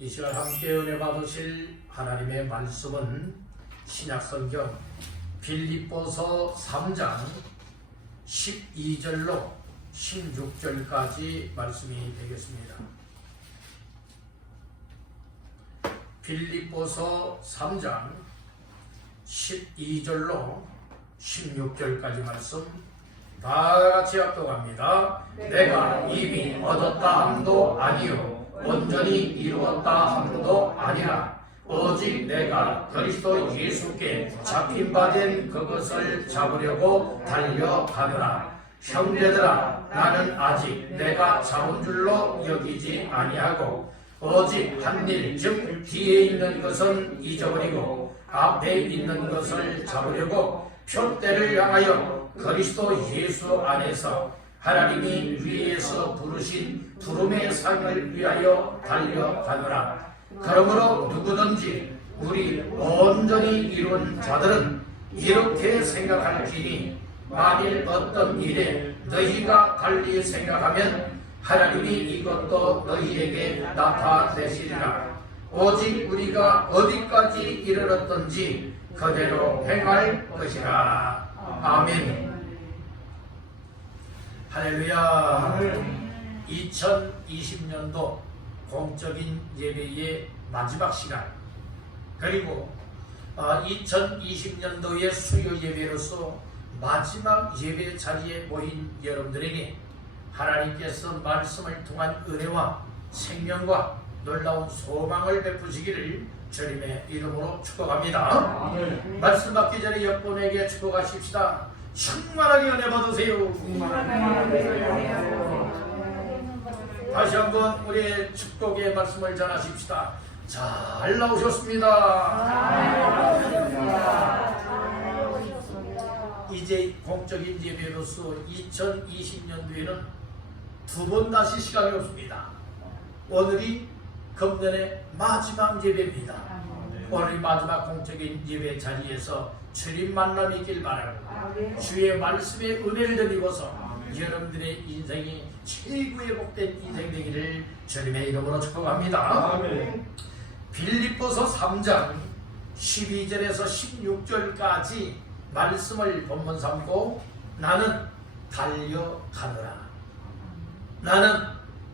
이 시간 함께 은혜 받으실 하나님의 말씀은 신약성경 빌립보서 3장 12절로 16절까지 말씀이 되겠습니다. 빌립보서 3장 12절로 16절까지 말씀 다같이 합독합니다. 내가 이미 얻었다 함도 아니요 온전히 이루었다 함도 아니라 오직 내가 그리스도 예수께 잡힌 바 된 그것을 잡으려고 달려가노라. 형제들아, 나는 아직 내가 잡은 줄로 여기지 아니하고 오직 한 일, 즉 뒤에 있는 것은 잊어버리고 앞에 있는 것을 잡으려고 표대를 향하여 그리스도 예수 안에서 하나님이 위에서 부르신 부름의 상을 위하여 달려가노라. 그러므로 누구든지 우리 온전히 이룬 자들은 이렇게 생각할지니 만일 어떤 일에 너희가 달리 생각하면 하나님이 이것도 너희에게 나타내시리라. 오직 우리가 어디까지 이르렀던지 그대로 행할 것이라. 아멘. 할렐루야. 2020년도 공적인 예배의 마지막 시간, 그리고 2020년도의 수요 예배로서 마지막 예배 자리에 모인 여러분들에게 하나님께서 말씀을 통한 은혜와 생명과 놀라운 소망을 베푸시기를 주님의 이름으로 축복합니다. 말씀 받기 전에 옆분에게 축복하십시다. 충만하게 은혜 받으세요. 다시 한번 우리의 축복의 말씀을 전하십시다. 잘 나오셨습니다. 이제 공적인 예배로서 2020년도에는 두 번 다시 시간이 없습니다. 오늘이 금년의 마지막 예배입니다. 오늘 마지막 공적인 예배 자리에서 주님 만남이 있길 바라고 주의 말씀의 은혜를 드리고서 여러분들의 인생이 최고의 복된 인생 되기를 주님의 이름으로 축복합니다. 빌립보서 3장 12절에서 16절까지 말씀을 본문 삼고 나는 달려가노라. 나는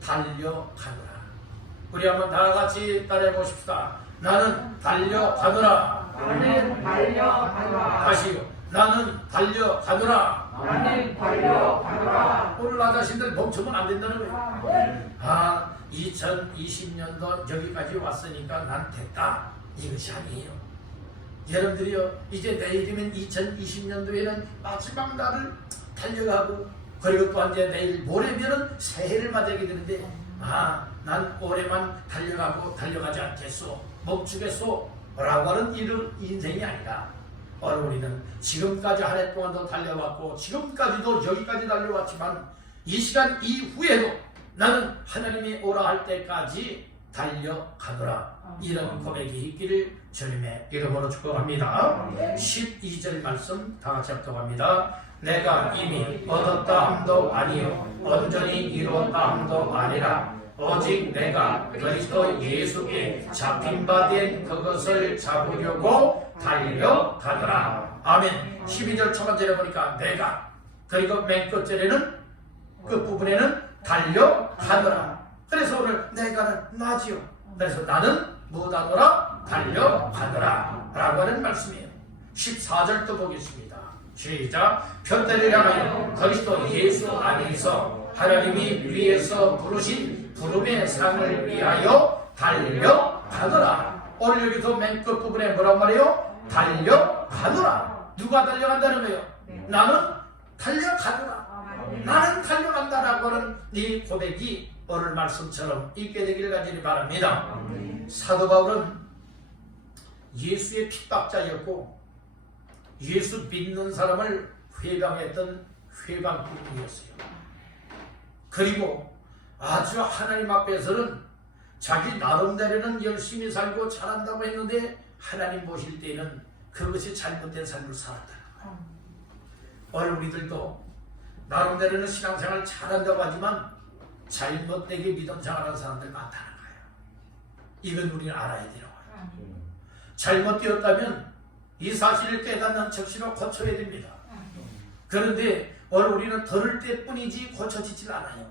달려가노라. 우리 한번 다 같이 따라해 보십시다. 나는 달려가노라. 나는 달려가노라. 다시요. 나는 달려가노라. 나는 달려가노라. 오늘 나 자신들 멈추면 안 된다는 거예요. 2020년도 여기까지 왔으니까 난 됐다, 이것이 아니에요. 여러분들이요, 이제 내일이면 2020년도에는 마지막 날을 달려가고, 그리고 또 이제 내일 모레면은 새해를 맞이하게 되는데, 난 올해만 달려가고 달려가지 않겠소, 멈추겠소 라고 하는 이런 인생이 아니라, 오늘 우리는 지금까지 한 해 동안도 달려왔고 지금까지도 여기까지 달려왔지만 이 시간 이후에도 나는 하나님이 오라 할 때까지 달려가노라. 이런 고백이 있기를 주님의 이름으로 축복합니다. 12절 말씀 다 같이 합독합니다. 내가 이미 얻었다 함도 아니요 온전히 이루었다 함도 아니라 오직 내가 그리스도 예수께 잡힌 바 된 그것을 잡으려고 달려가더라. 아멘. 12절 초반절에 보니까 내가, 그리고 맨 끝절에는 끝부분에는 달려가더라. 그래서 오늘 내가는 나지요. 그래서 나는 뭐하노라? 달려가더라 라고 하는 말씀이에요. 14절도 보겠습니다. 시작. 표대를 향하여 그리스도 예수 안에서 하나님이 위에서 부르신 부름의 상을 위하여 달려가더라. 오늘 여기서 맨 끝부분에 뭐란 말이에요? 달려가노라. 누가 달려간다는 거예요? 나는 달려가노라. 나는 달려간다라고 하는 이 고백이 오늘 말씀처럼 있게 되기를 간절히 바랍니다. 사도 바울은 예수의 핍박자였고 예수 믿는 사람을 회방했던 회방꾼이었어요. 그리고 아주 하나님 앞에서는 자기 나름대로는 열심히 살고 잘한다고 했는데 하나님 보실 때에는 그것이 잘못된 삶을 살았다는 거예요. 오늘 우리들도 나름대로는 신앙생활 잘한다고 하지만 잘못되게 믿음 생활하는 사람들 많다는 거예요. 이건 우리는 알아야 되는 거예요. 잘못되었다면 이 사실을 깨닫는 적시로 고쳐야 됩니다. 그런데 오늘 우리는 들을 때뿐이지 고쳐지질 않아요.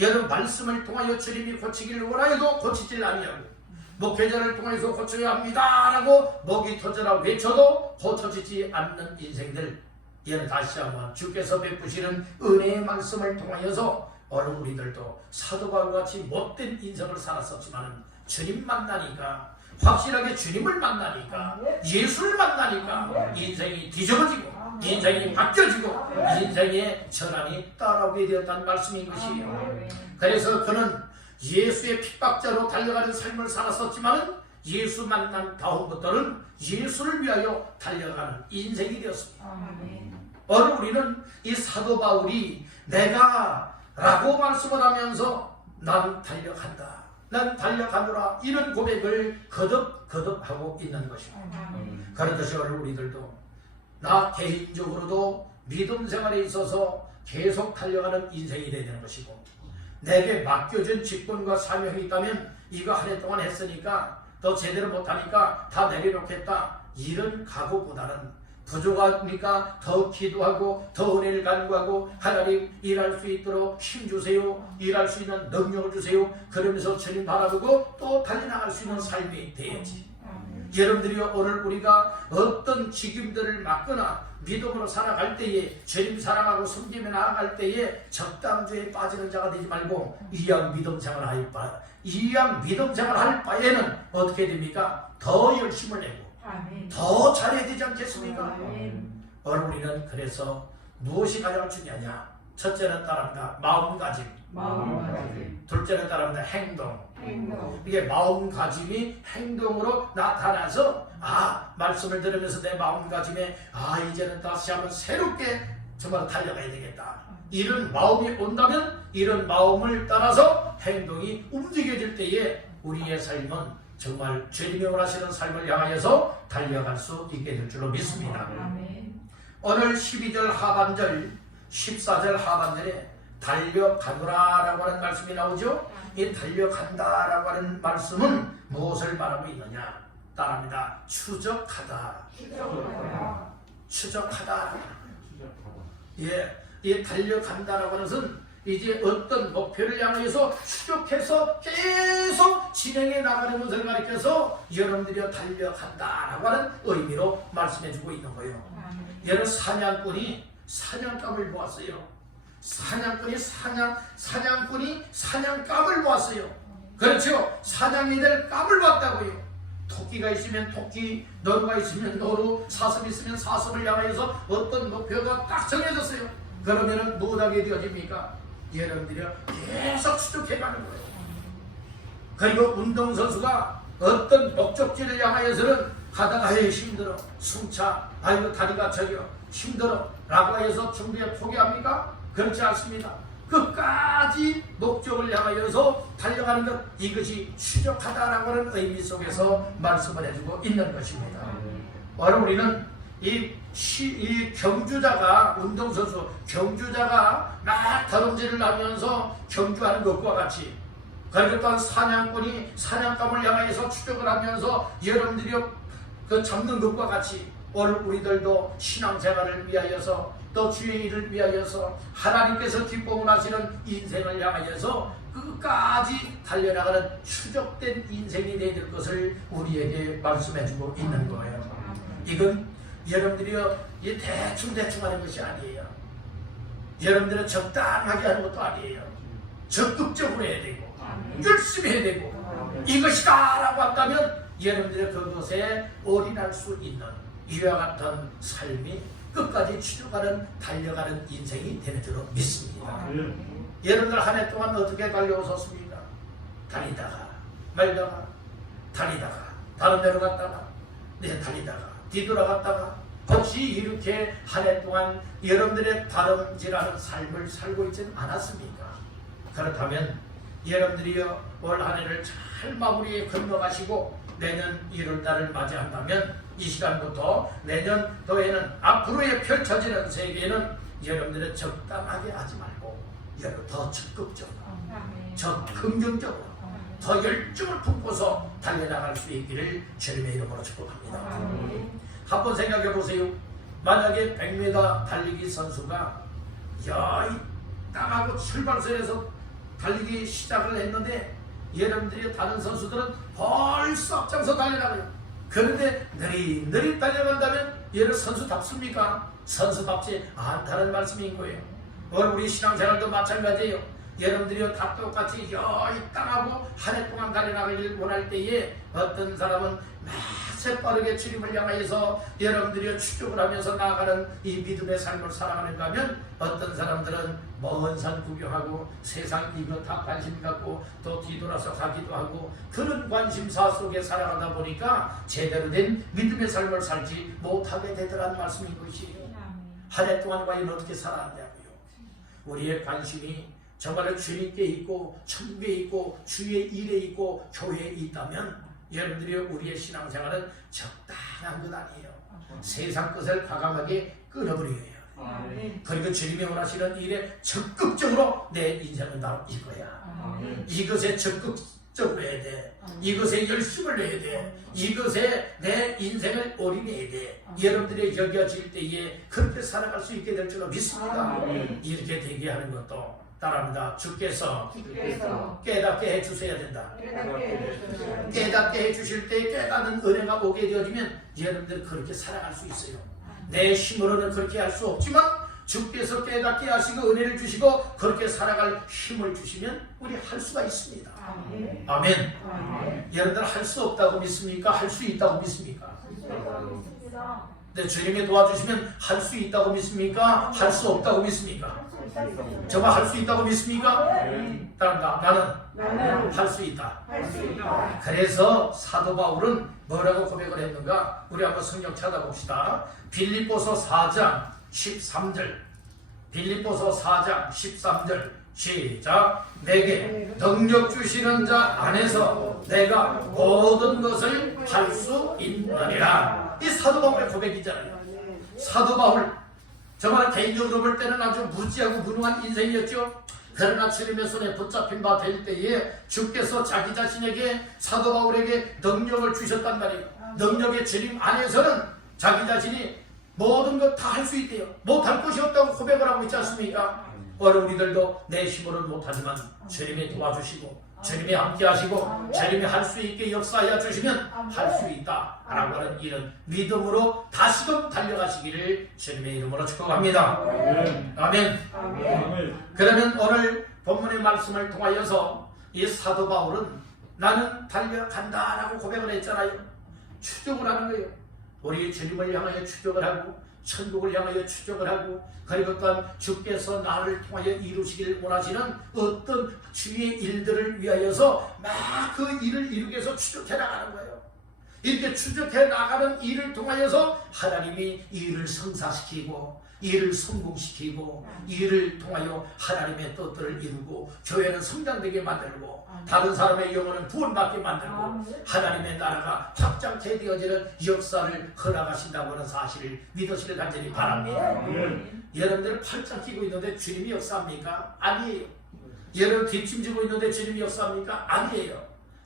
여러 말씀을 통하여 주님이 고치기를 원하여도 고치질 아니하고 목회자를 통해서 고쳐야 합니다 라고 목이 터져라 외쳐도 고쳐지지 않는 인생들, 이는 다시 한번 주께서 베푸시는 은혜의 말씀을 통하여서 오늘 우리들도 사도 바울과 같이 못된 인생을 살았었지만 주님 만나니까, 확실하게 주님을 만나니까, 예수를 만나니까 인생이 뒤집어지고 인생이 바뀌어지고 인생의 전환이 따라오게 되었다는 말씀인 것이에요. 그래서 그는 예수의 핍박자로 달려가는 삶을 살았었지만 예수 만난 다음부터는 예수를 위하여 달려가는 인생이 되었습니다. 오늘 우리는 이 사도 바울이 내가 라고 말씀을 하면서 난 달려간다, 난 달려가노라, 이런 고백을 거듭하고 있는 것입니다. 그렇듯이 오늘 우리들도 나 개인적으로도 믿음 생활에 있어서 계속 달려가는 인생이 되야 되는 것이고, 내게 맡겨진 직분과 사명이 있다면 이거 한 해 동안 했으니까 더 제대로 못하니까 다 내려놓겠다, 이런 각오보다는 부족하니까 더 기도하고 더 은혜를 간구하고 하나님 일할 수 있도록 힘주세요, 일할 수 있는 능력을 주세요, 그러면서 주님 바라보고 또 달려나갈 수 있는 삶이 되어야지. 여러분들이 오늘 우리가 어떤 직임들을 맡거나 믿음으로 살아갈 때에, 주님 사랑하고 섬기며 나아갈 때에 적당주에 빠지는 자가 되지 말고 이왕 믿음 생활할 바에는 어떻게 됩니까? 더 열심을 내고 더 잘해야 되지 않겠습니까? 오늘 우리는 그래서 무엇이 가장 중요하냐? 첫째는 따릅니다. 마음가짐. 둘째는 따릅니다. 행동. 이게 마음가짐이 행동으로 나타나서 말씀을 들으면서 내 마음가짐에 이제는 다시 한번 새롭게 정말 달려가야 되겠다, 이런 마음이 온다면 이런 마음을 따라서 행동이 움직여질 때에 우리의 삶은 정말 주님이 원하시는 삶을 향하여서 달려갈 수 있게 될 줄로 믿습니다. 오늘 12절 하반절 14절 하반절에 달려가노라 라고 하는 말씀이 나오죠. 이 달려간다 라고 하는 말씀은 무엇을 말하고 있느냐? 따라합니다. 추적하다. 이 달려간다라고 하는 것은 이제 어떤 목표를 향해서 추적해서 계속 진행해 나가는 것을 가리켜서 여러분들이 달려간다라고 하는 의미로 말씀해주고 있는 거예요. 여러분, 사냥꾼이 사냥감을 모았어요. 사냥꾼이 사냥감을 모았어요. 그렇죠? 사냥이 될 감을 모았다고요. 토끼가 있으면 토끼, 노루가 있으면 노루, 사슴 있으면 사슴을 향해서 어떤 목표가 딱 정해졌어요. 그러면은 무엇하게 되어집니까? 여러분들이 계속 추적해가는 거예요. 그리고 운동선수가 어떤 목적지를 향하여서는 가다가 힘들어, 숨차, 다리가 저려, 힘들어 라고 해서 준비에 포기합니까? 그렇지 않습니다. 끝까지 목적을 향하여서 달려가는 것, 이것이 추적하다라고 하는 의미 속에서 말씀을 해주고 있는 것입니다. 오늘 우리는 이 경주자가, 운동선수 경주자가 막 다름질을 하면서 경주하는 것과 같이, 그리고 또한 사냥꾼이 사냥감을 향해서 추적을 하면서 여러분들이 그 잡는 것과 같이 오늘 우리들도 신앙생활을 위하여서 또 주의 일을 위하여서 하나님께서 기뻐 하시는 인생을 향하여서 끝까지 달려나가는 추적된 인생이 되어야 될 것을 우리에게 말씀해주고 있는 거예요. 이건 여러분들이 대충 하는 것이 아니에요. 여러분들은 적당하게 하는 것도 아니에요. 적극적으로 해야 되고 열심히 해야 되고 이것이다 라고 한다면 여러분들이 그것에 올인할 수 있는 이와 같은 삶이 끝까지 추적하는 달려가는 인생이 되는 줄로 믿습니다. 여러분들 한 해 동안 어떻게 달려오셨습니까? 달리다가 말다가 달리다가 다른 데로 갔다가 달리다가 뒤돌아갔다가 혹시 이렇게 한 해 동안 여러분들의 다름질하는 삶을 살고 있지는 않았습니까? 그렇다면 여러분들이요 올 한 해를 잘 마무리에 건너가시고 내년 1월달을 맞이한다면 이 시간부터 내년도에는 앞으로의 펼쳐지는 세계에는 여러분들은 적당하게 하지 말고 여러분 더 적극적으로, 더 긍정적으로, 더 열정을 품고서 달려나갈 수 있기를 주님의 이름으로 축복합니다. 한번 생각해 보세요. 만약에 100m 달리기 선수가 땅하고 출발선에서 달리기 시작을 했는데 여러분들이 다른 선수들은 벌써 앞장서 달려나가요. 그런데 느릿느릿 달려간다면 얘를 선수답습니까? 선수답지 않다는 말씀인 거예요. 오늘 우리 신앙생활도 마찬가지예요. 여러분들이 다 똑같이 이 땅하고 한 해 동안 달려나가길 원할 때에 어떤 사람은 낮에 빠르게 주님을 향하여서 여러분들이 추격을 하면서 나아가는 이 믿음의 삶을 살아가는가 하면 어떤 사람들은 먼 산 구경하고 세상 이거 다 관심 갖고 또 뒤돌아서 가기도 하고 그런 관심사 속에 살아가다 보니까 제대로 된 믿음의 삶을 살지 못하게 되더라는 말씀인 것이에요. 한 해 동안 과연 어떻게 살아왔냐고요. 우리의 관심이 정말로 주님께 있고 천국에 있고 주의 일에 있고 교회에 있다면 여러분들이 우리의 신앙생활은 적당한 것 아니에요. 세상 것을 과감하게 끊어버려야 해요. 그리고 주님이 원하시는 일에 적극적으로 내 인생은 나올 거야. 이것에 적극적으로 해야 돼. 이것에 열심을 내야 돼. 이것에 내 인생을 올인해야 돼. 여러분들이 여겨질 때에 그렇게 살아갈 수 있게 될 줄로 믿습니다. 이렇게 되게 하는 것도 따라합니다. 주께서 깨닫게 해주셔야 된다. 깨닫게 해주실 때 깨닫는 은혜가 오게 되어지면 여러분들 그렇게 살아갈 수 있어요. 내 힘으로는 그렇게 할 수 없지만 주께서 깨닫게 하시고 은혜를 주시고 그렇게 살아갈 힘을 주시면 우리 할 수가 있습니다. 아멘. 여러분들 할 수 없다고 믿습니까? 할 수 있다고 믿습니까? 네, 주님이 도와주시면 할 수 있다고 믿습니까? 할 수 없다고 믿습니까? 정말 할 수 있다고 믿습니까? 나는 할 수 있다. 그래서 사도 바울은 뭐라고 고백을 했는가? 우리 한번 성경 찾아봅시다. 빌립보서 4장 13절. 빌립보서 4장 13절. 시작. 내게 능력 주시는 자 안에서 내가 모든 것을 할 수 있느니라. 이 사도 바울의 고백이잖아요. 사도 바울 정말 개인적으로 볼 때는 아주 무지하고 무능한 인생이었죠. 그러나 주님의 손에 붙잡힌 바 될 때에 주께서 자기 자신에게 사도 바울에게 능력을 주셨단 말이에요. 능력의 주님 안에서는 자기 자신이 모든 것 다 할 수 있대요. 못할 것이 없다고 고백을 하고 있지 않습니까? 오늘 우리들도 내 힘으로는 못하지만 주님이 도와주시고 주님이 함께 하시고 주님이 할 수 있게 역사하여 주시면 할 수 있다 라고 하는 이런 믿음으로 다시금 달려가시기를 주님의 이름으로 축복합니다. 아멘. 그러면 오늘 본문의 말씀을 통하여서 이 사도 바울은 나는 달려간다 라고 고백을 했잖아요. 추격을 하는 거예요. 우리 주님을 향하여 추격을 하고 천국을 향하여 추격을 하고 그리고 또한 주께서 나를 통하여 이루시기를 원하시는 어떤 주의 일들을 위하여서 막 그 일을 이루기 위해서 추격해 나가는 거예요. 이렇게 추격해 나가는 일을 통하여서 하나님이 이 일을 성사시키고 이 일을 성공시키고 이 일을 통하여 하나님의 뜻들을 이루고 교회는 성장되게 만들고 다른 사람의 영혼은 구원받게 만들고 하나님의 나라가 확장케 되어지는 역사를 허락하신다고 하는 사실을 믿으시길 간절히 바랍니다. 여러분들 팔짱 끼고 있는데 주님이 역사합니까? 아니에요. 여러분 뒷짐지고 있는데 주님이 역사합니까? 아니에요.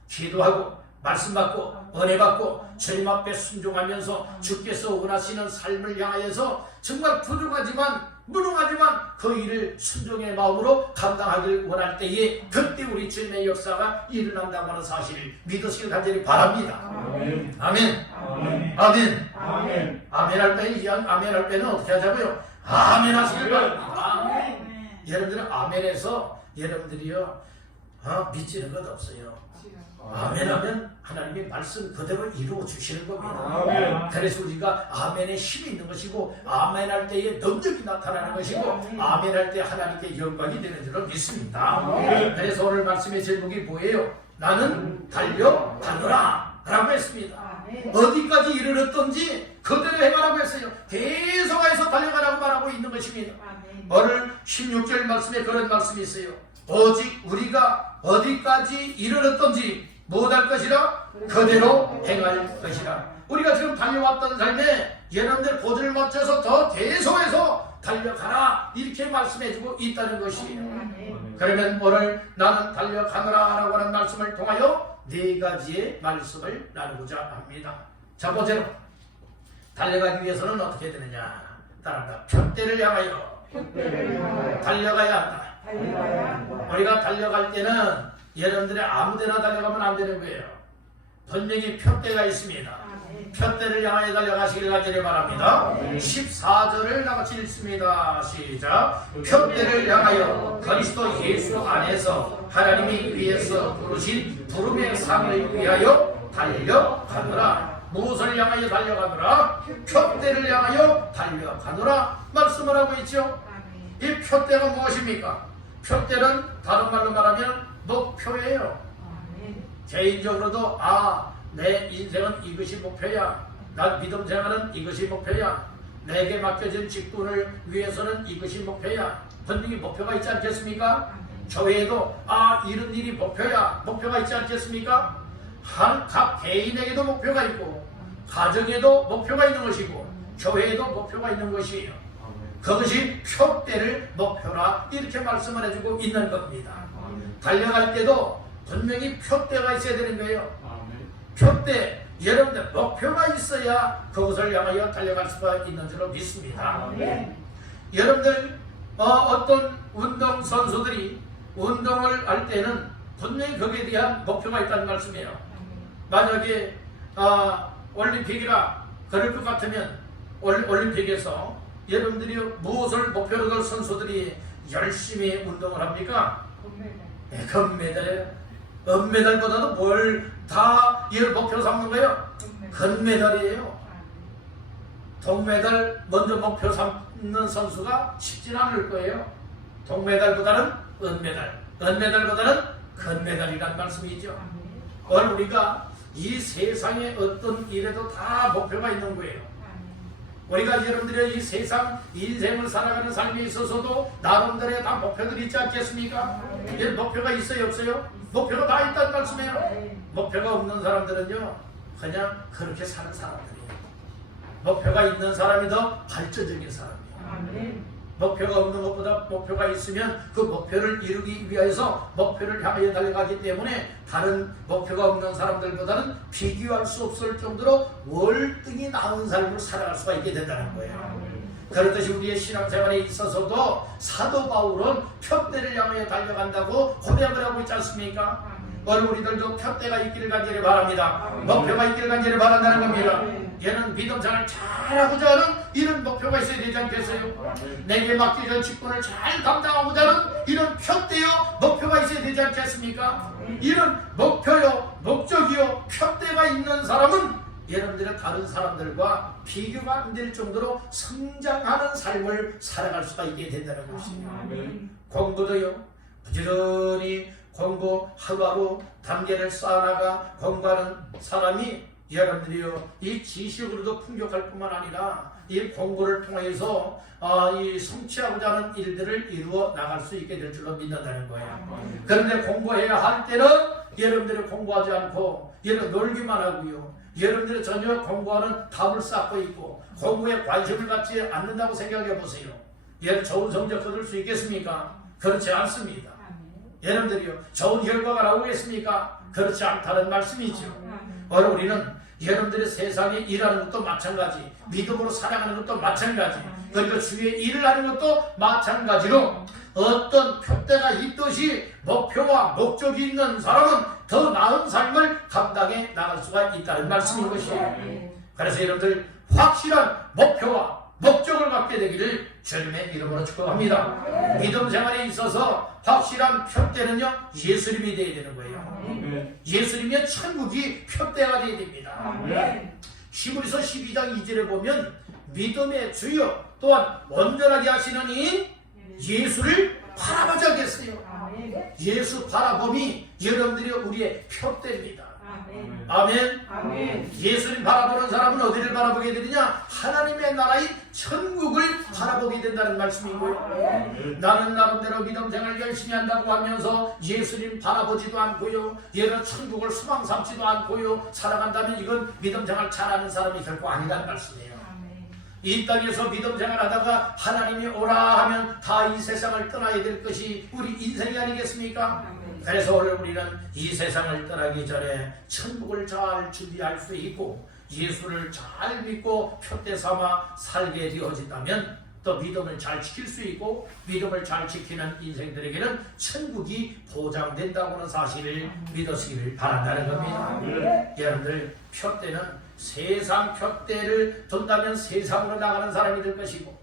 기도하고 말씀 받고 은혜 받고 주님 앞에 순종하면서 주께서 원하시는 삶을 향하여서 정말 부족하지만 무능하지만 그 일을 순종의 마음으로 감당하길 원할 때에 그때 우리 주님의 역사가 일어난다고 하는 사실을 믿으시길 간절히 바랍니다. 아멘. 아멘. 아멘. 아멘. 아멘 할 때는 아멘 할 때는 어떻게 하자고요? 아멘 하시길 바랍니다. 여러분들은 아멘에서 여러분들이요 믿지는 것 없어요. 아멘 하면 하나님의 말씀 그대로 이루어 주시는 겁니다. 아멘. 그래서 우리가 아멘에 힘이 있는 것이고 아멘 할 때에 능력이 나타나는 것이고 아멘 할 때 하나님께 영광이 되는 줄로 믿습니다. 아멘. 그래서 오늘 말씀의 제목이 뭐예요? 나는 달려가노라 라고 했습니다. 아멘. 어디까지 이르렀던지 그대로 해가라고 했어요. 계속해서 달려가라고 말하고 있는 것입니다. 아멘. 오늘 16절 말씀에 그런 말씀이 있어요. 오직 우리가 어디까지 이르렀던지 못할 것이라 그대로 행할 것이라. 우리가 지금 달려왔던 삶에 여러분들 고지를 맞춰서 더 계속해서 달려가라 이렇게 말씀해주고 있다는 것이에요. 아멘. 그러면 오늘 나는 달려가노라 라고 하는 말씀을 통하여 네 가지의 말씀을 나누고자 합니다. 자, 번째로 달려가기 위해서는 어떻게 되느냐? 따라합니다. 표대를 향하여 표대를 향하여 달려가야 한다. 달려가야 한다. 우리가 달려갈 때는 여러분들이 아무데나 달려가면 안 되는 거예요. 분명히 표대가 있습니다. 아멘. 표대를 향하여 달려가시길 간절히 바랍니다. 14절을 나같이 읽습니다. 시작. 표대를 향하여 그리스도 예수 안에서 하나님이 위에서 부르신 부름의 상을 위하여 달려가노라. 무엇을 향하여 달려가노라? 표대를 향하여 달려가노라 말씀을 하고 있죠. 이 표대가 무엇입니까? 표대는 다른 말로 말하면 목표예요. 아멘. 개인적으로도 내 인생은 이것이 목표야. 난 믿음 생활은 이것이 목표야. 내게 맡겨진 직분을 위해서는 이것이 목표야. 분명히 목표가 있지 않겠습니까? 교회에도 이런 일이 목표가 있지 않겠습니까? 각 개인에게도 목표가 있고 가정에도 목표가 있는 것이고 교회에도 목표가 있는 것이에요. 그것이 표대를 목표라 이렇게 말씀을 해주고 있는 겁니다. 달려갈 때도 분명히 표대가 있어야 되는 거예요. 표대, 여러분들 목표가 있어야 그것을 향하여 달려갈 수가 있는 줄로 믿습니다. 여러분들 어떤 운동선수들이 운동을 할 때는 분명히 거기에 대한 목표가 있다는 말씀이에요. 만약에 올림픽이라 그럴 것 같으면 올림픽에서 여러분들이 무엇을 목표로 들 선수들이 열심히 운동을 합니까? 금메달이에요. 은메달보다도 뭘 다 이걸 목표로 삼는 거예요? 금메달이에요. 동메달 먼저 목표 삼는 선수가 쉽지는 않을 거예요. 동메달보다는 은메달, 은메달보다는 금메달이라는 말씀이죠. 오늘 우리가 이 세상의 어떤 일에도 다 목표가 있는 거예요. 우리가 여러분들의 이 세상 인생을 살아가는 삶에 있어서도 나름대로의 다 목표들이 있지 않겠습니까? 이제 목표가 있어요, 없어요? 목표가 다 있다는 말씀이에요. 목표가 없는 사람들은요 그냥 그렇게 사는 사람들이에요. 목표가 있는 사람이 더 발전적인 사람이에요. 목표가 없는 것보다 목표가 있으면 그 목표를 이루기 위해서 목표를 향하여 달려가기 때문에 다른 목표가 없는 사람들보다는 비교할 수 없을 정도로 월등히 나은 삶을 살아갈 수가 있게 된다는 거예요. 그렇듯이 우리의 신앙생활에 있어서도 사도 바울은 표대를 향하여 달려간다고 고백을 하고 있지 않습니까? 오늘 우리들도 표대가 있기를 간절히 바랍니다. 목표가 있기를 간절히 바란다는 겁니다. 얘는 믿음 생활을 잘하고자 하는 이런 목표가 있어야 되지 않겠어요? 내게 맡겨진 직분을 잘 감당하고자 하는 이런 표대요 목표가 있어야 되지 않겠습니까? 이런 목표요 목적이요 표대가 있는 사람은 여러분들의 다른 사람들과 비교가 안 될 정도로 성장하는 삶을 살아갈 수가 있게 된다는 것입니다. 공부도요 부지런히 공부 하루하루 단계를 쌓아나가 공부하는 사람이 여러분들이요 이 지식으로도 풍족할 뿐만 아니라 이 공부를 통해서 이 성취하고자 하는 일들을 이루어 나갈 수 있게 될 줄로 믿는다는 거예요. 그런데 공부해야 할 때는 여러분들이 공부하지 않고 여러분 놀기만 하고요. 여러분들이 전혀 공부하는 답을 쌓고 있고 공부에 관심을 갖지 않는다고 생각해 보세요. 여러분 좋은 성적 거둘 수 있겠습니까? 그렇지 않습니다. 여러분들이요 좋은 결과가 나오겠습니까? 그렇지 않다는 말씀이죠. 오늘 우리는 여러분들의 세상에 일하는 것도 마찬가지, 믿음으로 살아가는 것도 마찬가지, 그리고 주위에 일을 하는 것도 마찬가지로 어떤 표대가 있듯이 목표와 목적이 있는 사람은 더 나은 삶을 감당해 나갈 수가 있다는 말씀인 것이에요. 그래서 여러분들 확실한 목표와 목적을 갖게 되기를 주님의 이름으로 축복합니다. 믿음 생활에 있어서 확실한 표대는요 예수님이 되어야 되는 거예요. 예수님의 천국이 표대가 되어야 됩니다. 히브리서 12장 2절에 보면 믿음의 주여 또한 온전하게 하시는 이 예수를 바라보지 않겠어요. 예수 바라봄이 여러분들이 우리의 표대입니다. 아멘. 예수님 바라보는 사람은 어디를 바라보게 되느냐? 하나님의 나라의 천국을 바라보게 된다는 말씀이고요. 나는 나름대로 믿음 생활 열심히 한다고 하면서 예수님 바라보지도 않고요, 여러 천국을 소망 삼지도 않고요 살아간다면 이건 믿음 생활 잘하는 사람이 결코 아니라는 말씀이에요. 이 땅에서 믿음 생활하다가 하나님이 오라 하면 다 이 세상을 떠나야 될 것이 우리 인생이 아니겠습니까? 그래서 오늘 우리는 이 세상을 떠나기 전에 천국을 잘 준비할 수 있고 예수를 잘 믿고 표대 삼아 살게 되어진다면 또 믿음을 잘 지킬 수 있고 믿음을 잘 지키는 인생들에게는 천국이 보장된다고 하는 사실을 믿으시기를 바란다는 겁니다. 여러분들 표대는 세상 표대를 둔다면 세상으로 나가는 사람이 될 것이고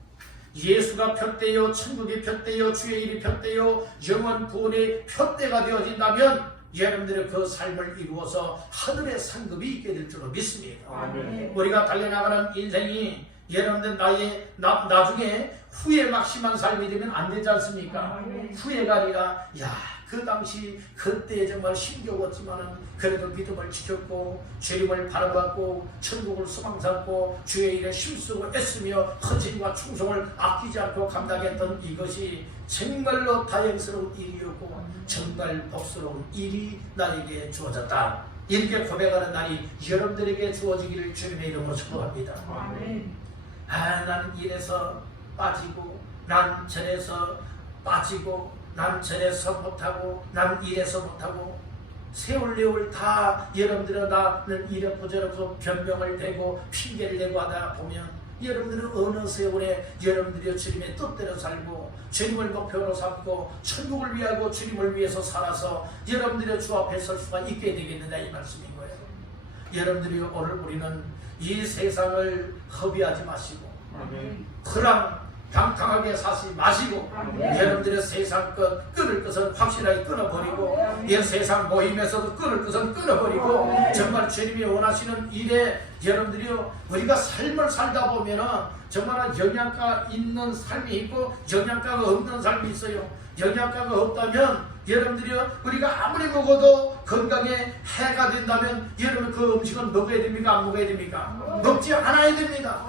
예수가 표대요 천국이 표대요 주의 일이 표대요 영원 구원의 표대가 되어진다면 여러분들의 그 삶을 이루어서 하늘의 상급이 있게 될 줄로 믿습니다. 우리가 달려나가는 인생이 여러분들 나중에 후회 막심한 삶이 되면 안 되지 않습니까? 후회가 아니라 그 당시 그때 정말 힘겨웠지만은 그래도 믿음을 지켰고 주님을 바라봤고 천국을 소망 삼고 주의 일에 힘쓰고 애쓰며 헌신과 충성을 아끼지 않고 감당했던 이것이 정말로 다행스러운 일이었고 정말 복스러운 일이 나에게 주어졌다. 이렇게 고백하는 날이 여러분들에게 주어지기를 주님의 이름으로 축복합니다. 난 이래서 빠지고 난 저래서 빠지고 난 저래서 못하고 난 이래서 못하고 세월내월 다 여러분들은 나는 이렇고 저렇고 변명을 대고 핑계를 대고 하다 보면 여러분들은 어느 세월에 여러분들이 주님의 뜻대로 살고 주님을 목표로 삼고 천국을 위하고 주님을 위해서 살아서 여러분들의 주 앞에 설 수가 있게 되겠느냐 이 말씀인 거예요. 여러분들이 오늘 우리는 이 세상을 허비하지 마시고 방탕하게 사지 마시고 여러분들의 세상 것 끊을 것은 확실하게 끊어버리고 이 세상 모임에서도 끊을 것은 끊어버리고 정말 주님이 원하시는 일에 여러분들이 우리가 삶을 살다 보면은 정말 영양가 있는 삶이 있고 영양가가 없는 삶이 있어요. 영양가가 없다면 여러분들이 우리가 아무리 먹어도 건강에 해가 된다면 여러분 그 음식은 먹어야 됩니까? 안 먹어야 됩니까? 먹지 않아야 됩니다.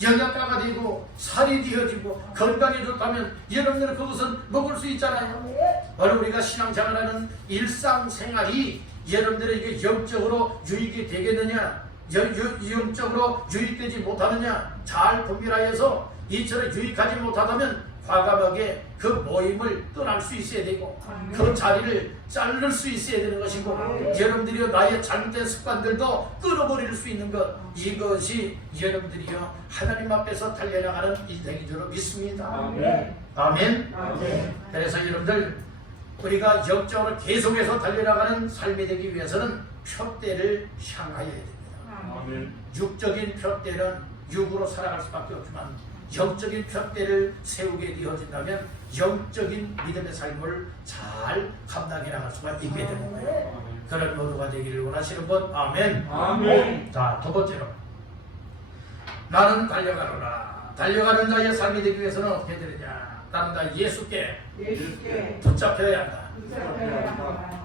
영양가가 되고 살이 되어지고 건강에 좋다면 여러분들은 그것은 먹을 수 있잖아요. 오늘 우리가 신앙생활하는 일상생활이 여러분들에게 영적으로 유익이 되겠느냐 영적으로 유익되지 못하느냐 잘 분별하여서 이처럼 유익하지 못하다면 과감하게 그 모임을 떠날 수 있어야 되고 그 자리를 자를 수 있어야 되는 것이고 여러분들이 나의 잘못된 습관들도 끊어버릴 수 있는 것 이것이 여러분들이요 하나님 앞에서 달려나가는 인생인 줄 믿습니다. 아멘. 그래서 여러분들 우리가 영적으로 계속해서 달려나가는 삶이 되기 위해서는 표대를 향하여야 됩니다. 육적인 표대는 육으로 살아갈 수밖에 없지만 영적인 표대를 세우게 되어진다면 영적인 믿음의 삶을 잘 감당해 나갈 수가 있게 되는 거예요. 그런 모두가 되기를 원하시는 분 아멘. 자, 두 번째로 나는 달려가노라. 달려가는 자의 삶이 되기 위해서는 어떻게 되느냐? 나는 다 예수께 붙잡혀야 한다.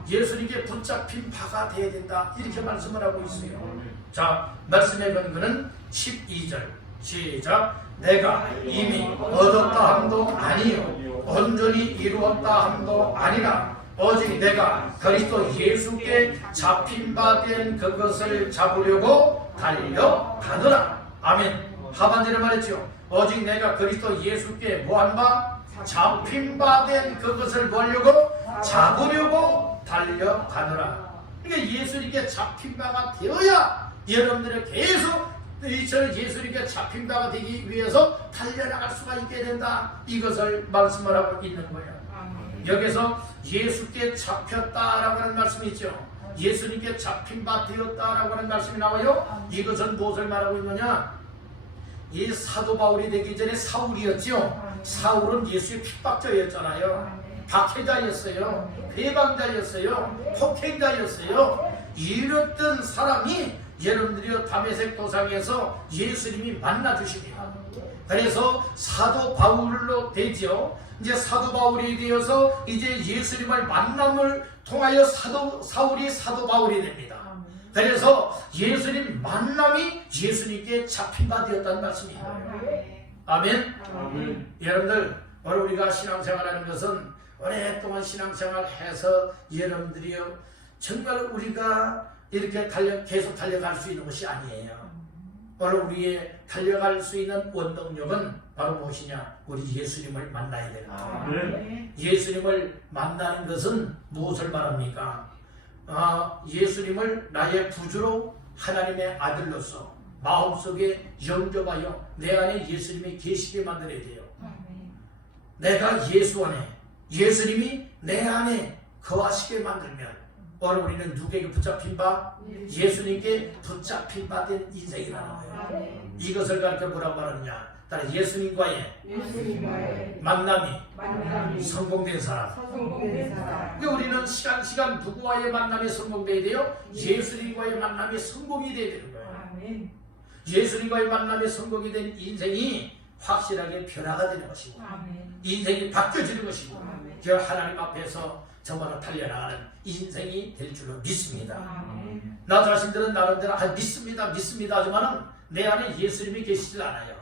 예수님께 붙잡힌 바가 되어야 된다. 이렇게 말씀을 하고 있어요. 자, 말씀의 근거는 12절 시작. 내가 이미 얻었다 함도 아니요 온전히 이루었다 함도 아니라 오직 내가 그리스도 예수께 잡힌 바 된 그것을 잡으려고 달려가노라. 아멘. 하반절에 말했죠. 오직 내가 그리스도 예수께 뭐한 바? 잡힌 바 된 그것을 뭐하려고? 잡으려고 달려가노라. 그러니까 예수님께 잡힌 바가 되어야 여러분들은 계속 이처럼 예수님께 잡힌 바가 되기 위해서 달려나갈 수가 있게 된다. 이것을 말씀을 하고 있는 거예요. 여기서 예수께 잡혔다라고 하는 말씀이 있죠. 예수님께 잡힌 바 되었다라고 하는 말씀이 나와요. 이것은 무엇을 말하고 있느냐? 이 사도 바울이 되기 전에 사울이었죠. 사울은 예수의 핍박자였잖아요. 박해자였어요. 배방자였어요. 폭행자였어요. 이랬던 사람이 여러분들이 다메섹 도상에서 예수님이 만나 주십니다. 그래서 사도 바울로 되죠. 이제 사도 바울이 되어서 이제 예수님을 만남을 통하여 사울이 사도 바울이 됩니다. 그래서 예수님 만남이 예수님께 잡힌 바 되었다는 말씀이에요. 아멘. 여러분들 오늘 우리가 신앙생활하는 것은 오랫동안 신앙생활해서 여러분들이요 정말 우리가 이렇게 계속 달려갈 수 있는 것이 아니에요. 오늘 우리의 달려갈 수 있는 원동력은 바로 무엇이냐? 우리 예수님을 만나야 됩니다. 아멘. 예수님을 만나는 것은 무엇을 말합니까? 예수님을 나의 구주로 하나님의 아들로서 마음속에 영접하여 내 안에 예수님이 계시게 만들어야 돼요. 내가 예수 안에, 예수님이 내 안에 거하시게 만들면 오늘 우리는 누구에게 붙잡힌 바? 예수님께 붙잡힌 바 된 인생이라는 거예요. 이것을 가르쳐 뭐라고 말하느냐? 따라 예수님과의 만남이 성공된 사람. 그러니까 우리는 시간 누구와의 만남이 성공돼야 돼요? 예수님과의 만남이 성공이 돼야 되는 거예요. 예수님과의 만남이 성공이 된 인생이 확실하게 변화가 되는 것이고 인생이 바뀌어지는 것이고 저 하나님 앞에서 정말로 달려나가는 인생이 될 줄로 믿습니다. 나 자신들은 나름대로 믿습니다 하지만은 내 안에 예수님이 계시질 않아요.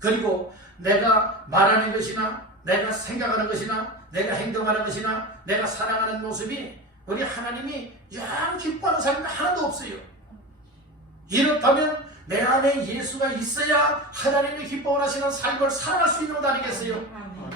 그리고 내가 말하는 것이나 내가 생각하는 것이나 내가 행동하는 것이나 내가 살아가는 모습이 우리 하나님이 영 기뻐하는 사람이 하나도 없어요. 이렇다면 내 안에 예수가 있어야 하나님이 기뻐하시는 삶을 살아갈 수 있는 것 아니겠어요?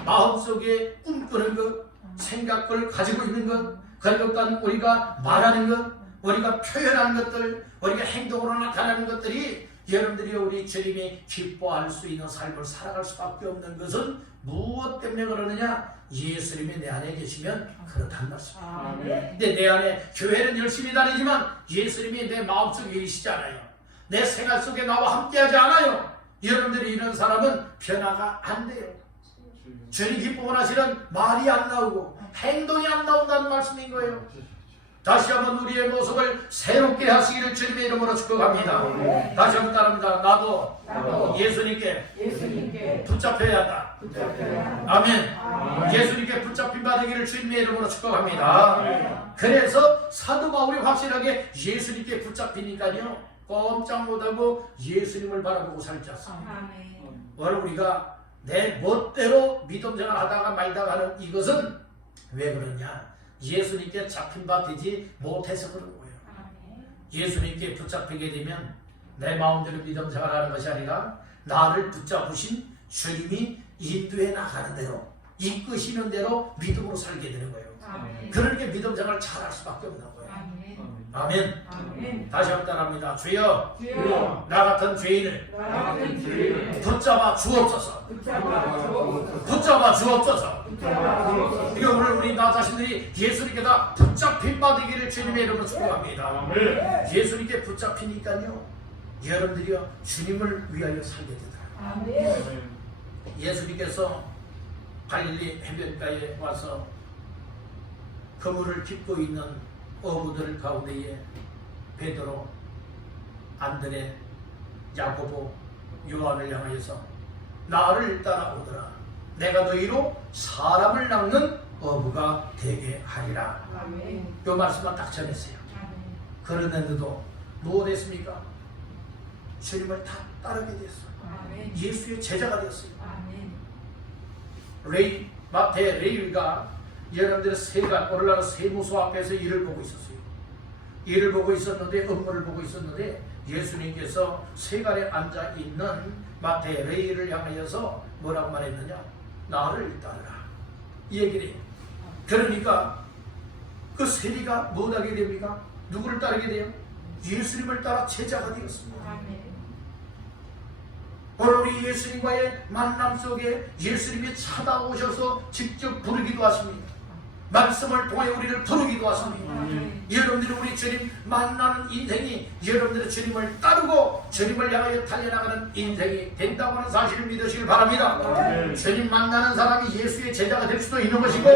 마음속에 꿈꾸는 것, 생각을 가지고 있는 것, 그리고 우리가 말하는 것, 우리가 표현하는 것들, 우리가 행동으로 나타나는 것들이 여러분들이 우리 주님이 기뻐할 수 있는 삶을 살아갈 수밖에 없는 것은 무엇 때문에 그러느냐? 예수님이 내 안에 계시면 그렇단 말씀입니다. 근데 내 안에 교회는 열심히 다니지만 예수님이 내 마음속에 계시지 않아요. 내 생활 속에 나와 함께하지 않아요. 여러분들이 이런 사람은 변화가 안 돼요. 주님 기뻐하시는 말이 안 나오고 행동이 안 나온다는 말씀인 거예요. 다시 한번 우리의 모습을 새롭게 하시기를 주님의 이름으로 축복합니다. 다시 한번 따릅니다. 나도 예수님께 붙잡혀야 한다. 아멘. 예수님께 붙잡힌 바 되기를 주님의 이름으로 축복합니다. 그래서 사도 바울이 확실하게 예수님께 붙잡히니까요 꼼짝 못하고 예수님을 바라보고 살지 않습니다. 오늘 우리가 내 멋대로 믿음 생활 하다가 말다가 하는 이것은 왜 그러냐? 예수님께 잡힌 바 되지 못해서 그런 거예요. 예수님께 붙잡히게 되면 내 마음대로 믿음 생활하는 것이 아니라 나를 붙잡으신 주님이 인도해 나가는 대로 이끄시는 대로 믿음으로 살게 되는 거예요. 그러니까 믿음 생활을 잘할 수밖에 없는 거예요. 아멘. 다시 한번 따라합니다. 주여, 나 같은 죄인을 붙잡아 주옵소서. 이거 오늘 우리 나 자신들이 예수님께 다 붙잡힌 바 되기를 주님의 이름으로 축복합니다. 예수님께 붙잡히니까요 여러분들이요 주님을 위하여 살게 되더라고요. 예수님께서 갈릴리 해변가에 와서 그물을 깃고 있는 어부들 가운데에 베드로, 안드레, 야고보, 요한을 향하여서 나를 따라오더라. 내가 너희로 사람을 낚는 어부가 되게 하리라. 이 말씀만 딱 전했어요. 그런데도 무엇 했습니까? 주님을 다 따르게 됐어요. 예수의 제자가 됐어요. 마태 레위가 여러분들의 세관, 오늘날 세무소 앞에서 일을 보고 있었어요. 일을 보고 있었는데, 업무를 보고 있었는데, 예수님께서 세관에 앉아있는 마태 레위를 향하여서 뭐라고 말했느냐? 나를 따르라. 이 얘기를 해요. 그러니까 그 세리가 뭐하게 됩니까? 누구를 따르게 돼요? 예수님을 따라 제자가 되었습니다. 오늘 우리 예수님과의 만남 속에 예수님이 찾아오셔서 직접 부르기도 하십니다. 말씀을 통해 우리를 부르기도 하십니다. 여러분들이 우리 주님 만나는 인생이 여러분들의 주님을 따르고 주님을 향하여 달려나가는 인생이 된다고 하는 사실을 믿으시길 바랍니다. 주님 만나는 사람이 예수의 제자가 될 수도 있는 것이고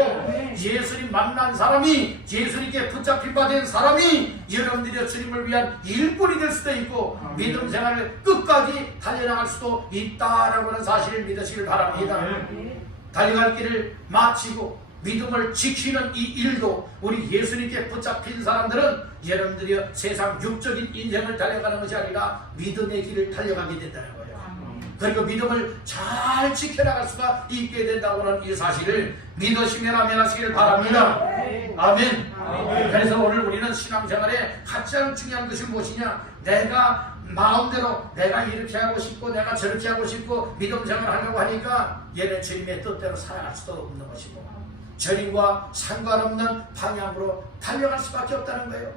예수님 만난 사람이 예수님께 붙잡힌 바 된 사람이 여러분들의 주님을 위한 일꾼이 될 수도 있고 믿음 생활을 끝까지 달려나갈 수도 있다라고 하는 사실을 믿으시길 바랍니다. 달려갈 길을 마치고 믿음을 지키는 이 일도 우리 예수님께 붙잡힌 사람들은 여러분들이 세상 육적인 인생을 달려가는 것이 아니라 믿음의 길을 달려가게 된다는 거예요. 그리고 믿음을 잘 지켜나갈 수가 있게 된다고 하는 이 사실을 믿으시면 아멘하시길 바랍니다. 아멘. 그래서 오늘 우리는 신앙생활에 가장 중요한 것이 무엇이냐? 내가 마음대로 내가 이렇게 하고 싶고 내가 저렇게 하고 싶고 믿음 생활하려고 하니까 얘네 주님의 뜻대로 살아갈 수도 없는 것이고 주님과 상관없는 방향으로 달려갈 수밖에 없다는 거예요.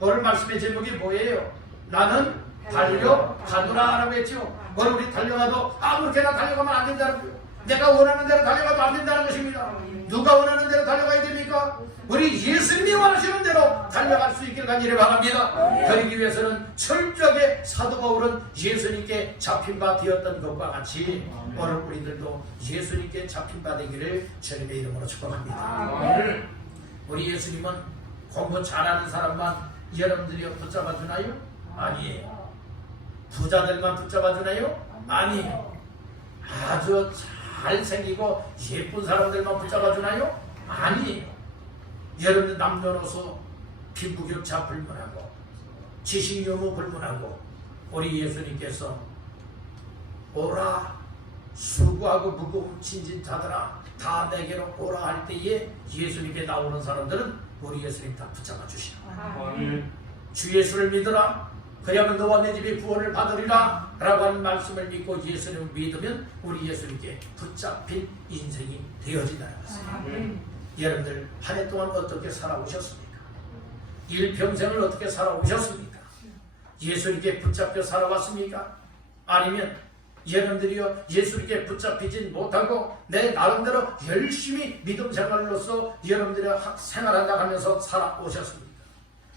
오늘 말씀의 제목이 뭐예요? 나는 달려가노라 라고 했죠. 오늘 우리 달려가도 아무렇게나 달려가면 안 된다는 거예요. 내가 원하는 대로 달려가도 안 된다는 것입니다. 누가 원하는 대로 달려가야 됩니까? 우리 예수님이 원하시는 대로 달려갈 수 있기를 간절히 바랍니다. 그러기 위해서는 철저하게 사도 바울은 예수님께 잡힌 바 되었던 것과 같이 오늘 우리들도 예수님께 잡힌 바 되기를 주님의 이름으로 축복합니다. 우리 예수님은 공부 잘하는 사람만 여러분들이 붙잡아 주나요? 아니에요. 부자들만 붙잡아 주나요? 아니에요. 아주 잘생기고 예쁜 사람들만 붙잡아 주나요? 아니에요. 여러분들 남녀노소 빈부격차 불문하고 지식유무 불문하고 우리 예수님께서 오라 수고하고 무거운 짐진 자들아 다 내게로 오라 할 때에 예수님께 나오는 사람들은 우리 예수님 다 붙잡아 주시라. 주 예수를 믿으라. 그리하면 너와 내 집이 구원을 받으리라 라고 하는 말씀을 믿고 예수님을 믿으면 우리 예수님께 붙잡힌 인생이 되어진다는 것입니다. 여러분들 한 해 동안 어떻게 살아오셨습니까? 일평생을 어떻게 살아오셨습니까? 예수님께 붙잡혀 살아왔습니까? 아니면 여러분들이요 예수님께 붙잡히진 못하고 내 나름대로 열심히 믿음 생활로서 여러분들이 생활한다 하면서 살아오셨습니까?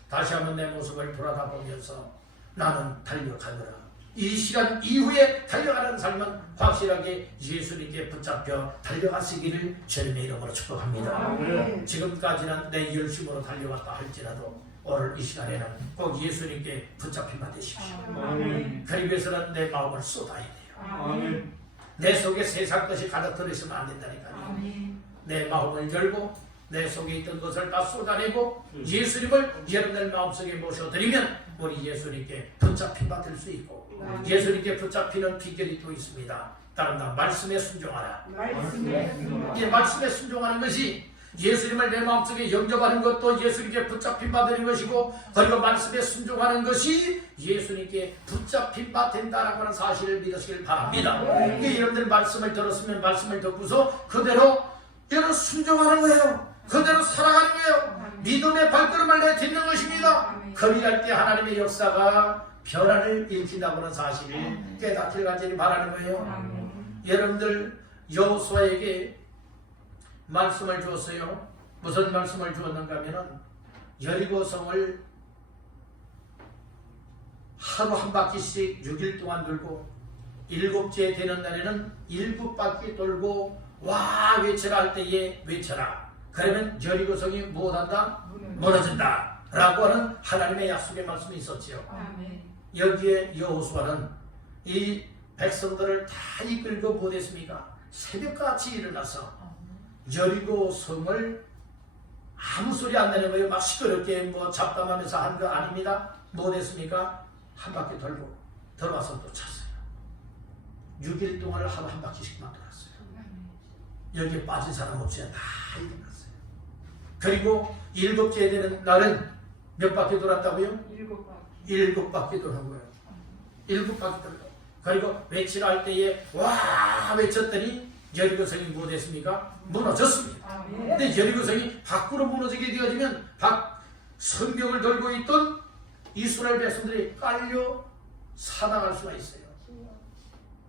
다시 한번 내 모습을 돌아다보면서 나는 달려가노라. 이 시간 이후에 달려가는 삶은 확실하게 예수님께 붙잡혀 달려가시기를 주님의 이름으로 축복합니다. 지금까지는 내 열심으로 달려갔다 할지라도 오늘 이 시간에는 꼭 예수님께 붙잡힌 바 되십시오. 그러기 위해서는 내 마음을 쏟아야 돼요. 내 속에 세상 것이 가득 들어있으면 안 된다니까요. 내 마음을 열고 내 속에 있던 것을 다 쏟아내고 예수님을 여러분들 마음속에 모셔드리면 우리 예수님께 붙잡힌 바 될 수 있고 예수님께 붙잡히는 비결이 또 있습니다. 다른 다 말씀에 순종하라. 이 말씀에 순종하는 것이 예수님을 내 마음속에 영접하는 것도 예수님께 붙잡힌 바 되는 것이고 그리고 말씀에 순종하는 것이 예수님께 붙잡힌 바 된다라고 하는 사실을 믿으시길 바랍니다. 여러분들 말씀을 들었으면 말씀을 듣고서 그대로 여러분 순종하는 거예요. 그대로 살아가는 거예요. 믿음의 발걸음을 내딛는 것입니다. 그리할 때 하나님의 역사가 변화를 일으킨다고 하는 사실을 깨닫기를 간절히 바라는 거예요. 여러분들 여호수아에게 말씀을 주었어요. 무슨 말씀을 주었는가 하면은 여리고성을 하루 한 바퀴씩 6일 동안 돌고 7째 되는 날에는 7바퀴 돌고 와 외쳐라 할 때에 외쳐라. 그러면 여리고성이 무엇한다? 무너진다 라고 하는 하나님의 약속의 말씀이 있었지요. 여기에 여호수아는 이 백성들을 다 이끌고 못했습니까? 새벽같이 일어나서 여리고 성을 아무 소리 안 내는 거예요. 막 시끄럽게 뭐 잡담하면서 한 거 아닙니다. 못했습니까? 한 바퀴 돌고 들어와서 또 찼어요. 6일 동안 하루 한 바퀴씩만 돌았어요. 여기에 빠진 사람 없이 다 일어났어요. 그리고 7째 되는 날은 몇 바퀴 돌았다고요? 7바퀴 도는 거예요. 7바퀴 돌고 그리고 외치라 할 때에 와 외쳤더니 여리고성이 무엇했습니까? 무너졌습니다. 근데 여리고성이 밖으로 무너지게 되어지면 성벽을 돌고 있던 이스라엘 백성들이 깔려 사망할 수가 있어요.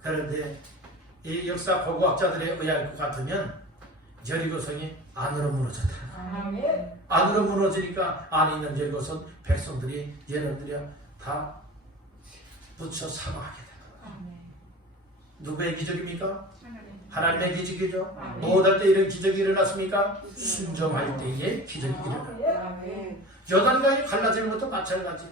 그런데 이 역사 고고학자들에 의할 것 같으면 여리고성이 안으로 무너졌다. 안으로 무너지니까 안에 있는 여리고성 백성들이 여러분들이 다 붙여 사망하게 됩니다. 누구의 기적입니까? 하나님의 기적이죠. 무엇할 때 이런 기적이 일어났습니까? 순종할 때에 기적이 일어나요. 요단강이 갈라지는 것도 마찬가지.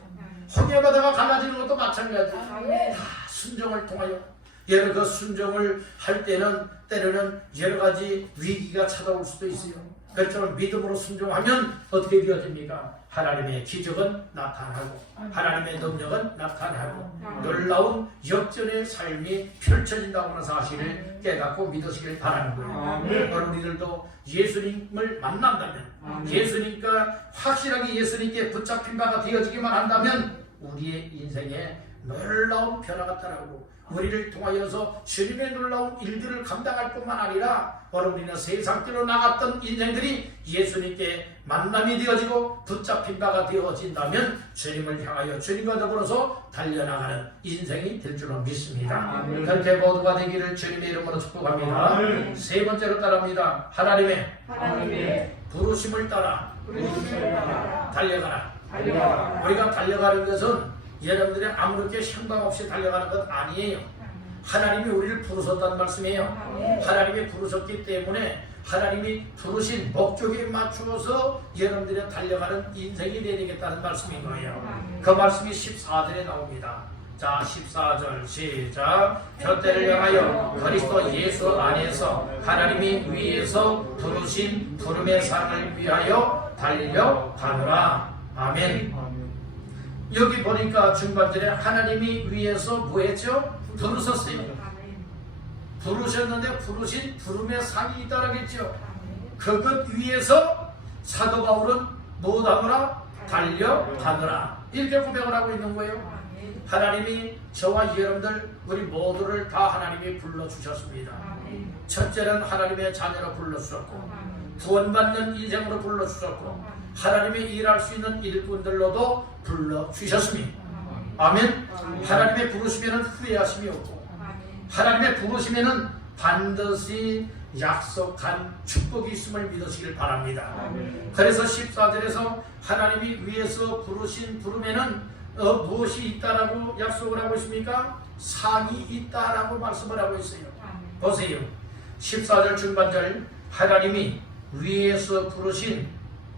홍해바다가 갈라지는 것도 마찬가지. 다 순종을 통하여 여러분 그 순종을 할 때는 때로는 여러 가지 위기가 찾아올 수도 있어요. 그처럼 믿음으로 순종하면 어떻게 되어집니까? 하나님의 기적은 나타나고 하나님의 능력은 나타나고 놀라운 역전의 삶이 펼쳐진다고 하는 사실을 깨닫고 믿으시길 바라는 거예요. 여러분들도 예수님을 만난다면 예수님과 확실하게 예수님께 붙잡힌 바가 되어지기만 한다면 우리의 인생에 놀라운 변화가 따르고 우리를 통하여서 주님의 놀라운 일들을 감당할 뿐만 아니라 우리는 세상길로 나갔던 인생들이 예수님께 만남이 되어지고 붙잡힌 바가 되어진다면 주님을 향하여 주님과 더불어서 달려나가는 인생이 될 줄로 믿습니다. 그렇게 모두가 되기를 주님의 이름으로 축복합니다. 세 번째로 따라합니다. 하나님의 부르심을 따라 달려가라. 우리가 달려가는 것은 여러분들의 아무렇게 생각 없이 달려가는 것 아니에요. 하나님이 우리를 부르셨다는 말씀이에요. 하나님이 부르셨기 때문에 하나님이 부르신 목적에 맞추어서 여러분들이 달려가는 인생이 되겠다는 말씀인 거예요. 그 말씀이 14절에 나옵니다. 자, 14절 시작. 곁대를 향하여 그리스도 예수 안에서 하나님이 위에서 부르신 부름의 상을 위하여 달려가노라. 아멘. 여기 보니까 중반절에 하나님이 위에서 뭐 했죠? 부르셨어요. 부르셨는데 부르신 부름의 상이 있다라겠죠. 그것 위에서 사도 바울은 뭐하노라? 달려가노라. 이렇게 고백을 하고 있는 거예요. 하나님이 저와 여러분들 우리 모두를 다 하나님이 불러주셨습니다. 첫째는 하나님의 자녀로 불러주셨고 구원받는 인생으로 불러주셨고 하나님이 일할 수 있는 일꾼들로도 불러주셨습니다. 아멘. 하나님의 부르심에는 후회하심이 없고 하나님의 부르심에는 반드시 약속한 축복이 있음을 믿으시길 바랍니다. 그래서 14절에서 하나님이 위에서 부르신 부름에는 무엇이 있다라고 약속을 하고 있습니까? 상이 있다라고 말씀을 하고 있어요. 보세요. 14절 중반절 하나님이 위에서 부르신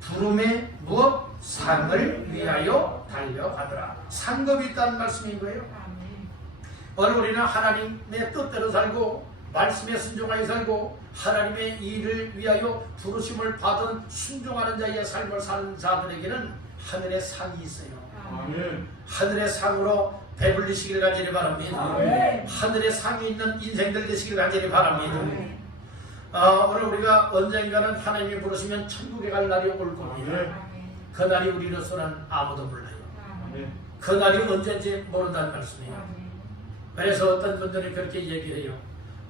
부름의 무엇? 상을 위하여 달려가더라. 상급이 있다는 말씀인 거예요. 오늘 우리는 하나님의 뜻대로 살고 말씀에 순종하여 살고 하나님의 일을 위하여 부르심을 받은 순종하는 자의 삶을 사는 자들에게는 하늘의 상이 있어요. 하늘의 상으로 배불리시길 간절히 바랍니다. 하늘의 상이 있는 인생들 되시길 간절히 바랍니다. 오늘 우리가 언젠가는 하나님이 부르시면 천국에 갈 날이 올 겁니다. 그 날이 우리로서는 아무도 몰라요. 그 날이 언제인지 모른다는 말씀이에요. 그래서 어떤 분들이 그렇게 얘기해요.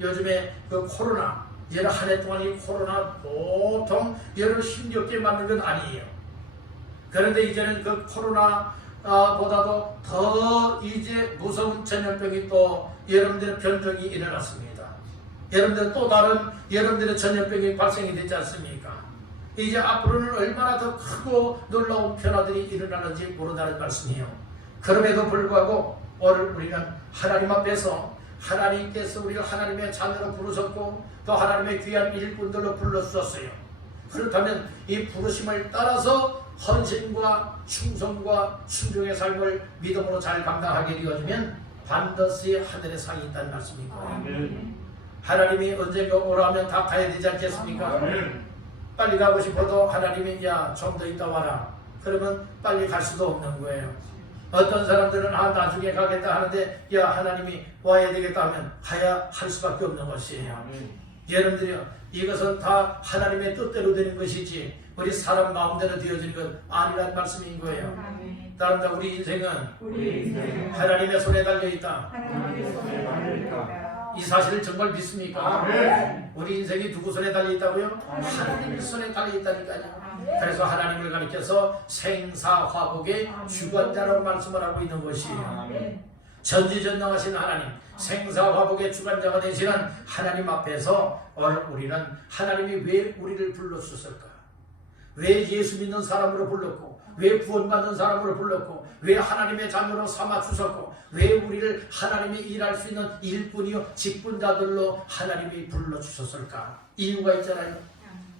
요즘에 그 코로나, 여러 한 해 동안 이 코로나 보통 여러 힘겹게 맞는 건 아니에요. 그런데 이제는 그 코로나 보다도 더 이제 무서운 전염병이 또 여러분들의 변종이 일어났습니다. 여러분들 또 다른 여러분들의 전염병이 발생이 되지 않습니까? 이제 앞으로는 얼마나 더 크고 놀라운 변화들이 일어나는지 모른다는 말씀이에요. 그럼에도 불구하고 오늘 우리는 하나님 앞에서 하나님께서 우리가 하나님의 자녀로 부르셨고 또 하나님의 귀한 일꾼들로 불러주셨어요. 그렇다면 이 부르심을 따라서 헌신과 충성과 순종의 삶을 믿음으로 잘 감당하게 되어지면 반드시 하늘의 상이 있다는 말씀이고 하나님이 언젠가 오라면 다 가야 되지 않겠습니까? 빨리 가고 싶어도 하나님이 야, 좀 더 있다 와라. 그러면 빨리 갈 수도 없는 거예요. 어떤 사람들은 나중에 가겠다 하는데 야, 하나님이 와야 되겠다 하면 가야 할 수밖에 없는 것이에요. 여러분들이요, 이것은 다 하나님의 뜻대로 되는 것이지 우리 사람 마음대로 되어지는 건 아니라는 말씀인 거예요. 따른다 우리 인생은 하나님의 손에 달려있다. 이 사실을 정말 믿습니까? 우리 인생이 누구 손에 달려있다고요? 하나님의 손에 달려있다니까요. 그래서 하나님을 가리켜서 생사화복의 주관자라고 말씀을 하고 있는 것이에요. 전지전능하신 하나님, 생사화복의 주관자가 되시는 하나님 앞에서 오늘 우리는 하나님이 왜 우리를 불러주셨을까? 왜 예수 믿는 사람으로 불렀고 왜 구원받는 사람으로 불렀고 왜 하나님의 자녀로 삼아주셨고 왜 우리를 하나님이 일할 수 있는 일꾼이요 직분자들로 하나님이 불러주셨을까? 이유가 있잖아요.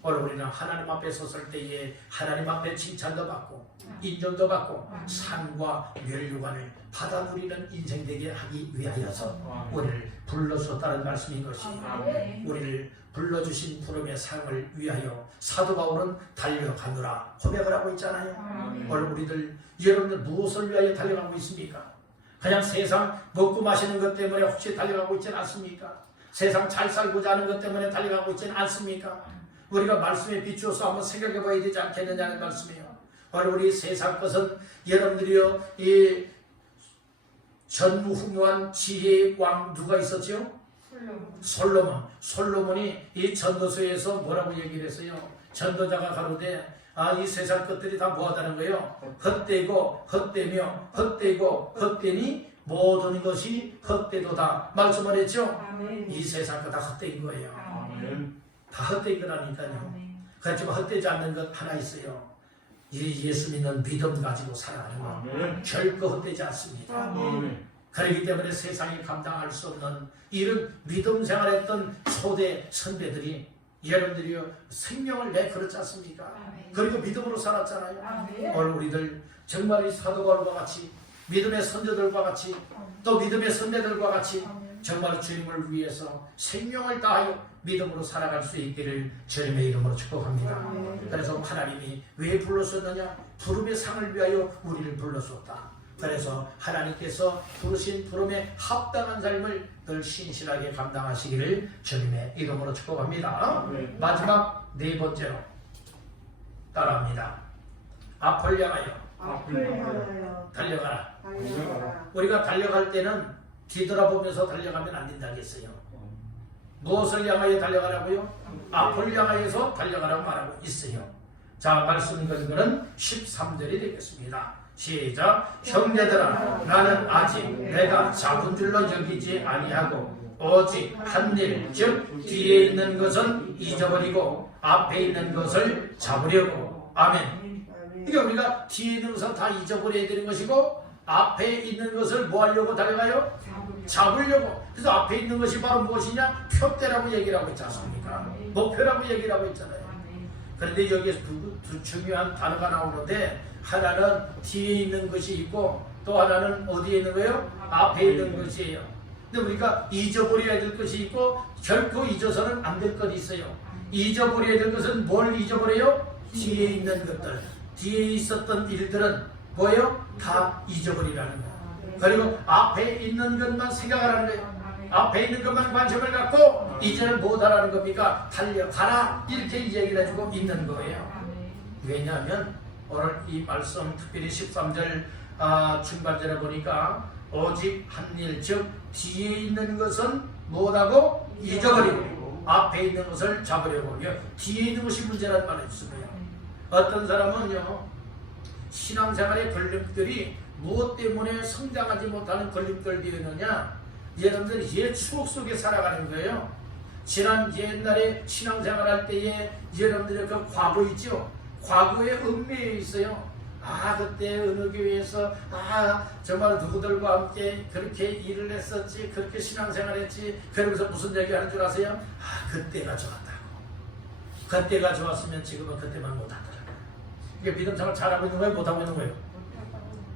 오늘 우리는 하나님 앞에 섰을 때에 하나님 앞에 칭찬도 받고 인정도 받고 상과 멸류관을 받아 누리는 인생 되게 하기 위하여서 우리를 불러줬다는 말씀인 것이에요. 우리를 불러주신 부름의 상을 위하여 사도 바울은 달려가느라 고백을 하고 있잖아요. 오늘 우리들 여러분들 무엇을 위하여 달려가고 있습니까? 그냥 세상 먹고 마시는 것 때문에 혹시 달려가고 있지는 않습니까? 세상 잘 살고자 하는 것 때문에 달려가고 있지는 않습니까? 우리가 말씀에 비추어서 한번 생각해 봐야 되지 않겠느냐는 말씀이에요. 오늘 우리 세상 것은 여러분들이요, 이 전무후무한 지혜의 왕 누가 있었죠? 솔로몬이 이 전도서에서 뭐라고 얘기를 했어요? 전도자가 가로되 이 세상 것들이 다 뭐하다는 거예요? 헛되고 헛되며 헛되고 헛되니 모든 것이 헛되도다 말씀을 했죠? 이 세상 거 다 헛된 거예요. 다 헛된 거라니까요. 그렇지만 헛되지 않는 것 하나 있어요. 이 예수 믿는 믿음 가지고 살아가는 것 결코 헛되지 않습니다. 그렇기 때문에 세상이 감당할 수 없는 이런 믿음 생활했던 초대 선배들이 여러분들이요 생명을 내걸었지 않습니까? 그리고 믿음으로 살았잖아요. 오늘 우리들 정말 이 사도 바울과 같이 믿음의 선조들과 같이 또 믿음의 선배들과 같이 정말 주님을 위해서 생명을 다하여 믿음으로 살아갈 수 있기를 주님의 이름으로 축복합니다. 그래서 하나님이 왜 불렀었느냐? 부름의 상을 위하여 우리를 불렀었다. 그래서 하나님께서 부르신 부름에 합당한 삶을 늘 신실하게 감당하시기를 주님의 이름으로 축복합니다. 마지막 네 번째로 따라합니다. 앞을 향하여 달려가라. 우리가 달려갈 때는 뒤돌아보면서 달려가면 안 된다겠어요. 무엇을 향하여 달려가라고요? 앞을 향하여서 달려가라고 말하고 있어요. 자, 말씀 읽은 거는 13절이 되겠습니다. 시작. 형제들아, 나는 아직 내가 잡은 줄로 여기지 아니하고 오직 한 일, 즉 뒤에 있는 것은 잊어버리고 앞에 있는 것을 잡으려고. 아멘. 그러니까 우리가 뒤에 있는 것은 다 잊어버려야 되는 것이고 앞에 있는 것을 뭐 하려고 달려가요? 잡으려고. 그래서 앞에 있는 것이 바로 무엇이냐? 표대라고 얘기를 하고 있지 않습니까? 목표라고 얘기를 하고 있잖아요. 그런데 여기에서 두 중요한 단어가 나오는데 하나는 뒤에 있는 것이 있고 또 하나는 어디에 있는 거예요? 앞에 있는 것이에요. 근데 우리가 잊어버려야 될 것이 있고 결코 잊어서는 안 될 것이 있어요. 잊어버려야 될 것은 뭘 잊어버려요? 뒤에 있는 것들. 뒤에 있었던 일들은 뭐예요? 다 잊어버리라는 거예요. 그리고 앞에 있는 것만 생각하라는 거예요. 앞에 있는 것만 관심을 갖고 이제는 뭐하라는 겁니까? 달려가라. 이렇게 얘기를 해주고 있는 거예요. 왜냐하면 오늘 이 말씀 특별히 13절 중반절에 보니까 오직 한 일, 즉 뒤에 있는 것은 뭐하고 잊어버리고 앞에 있는 것을 잡으려고. 뒤에 있는 것이 문제라는 말을 했습니다. 어떤 사람은요 신앙생활의 걸림돌이 무엇 때문에 성장하지 못하는 걸림돌이었느냐? 여러분들 옛 추억 속에 살아가는 거예요. 지난 옛날에 신앙생활할 때에 여러분들의 그 과거 있죠? 과거에 얽매여 있어요. 그때 어느 교회에서 정말 누구들과 함께 그렇게 일을 했었지, 그렇게 신앙생활했지. 그러면서 무슨 얘기 하는 줄 아세요? 그때가 좋았다고. 그때가 좋았으면 지금은 그때만 못하더라고요. 이게 믿음생활 잘하고 있는 거예요? 못하고 있는 거예요?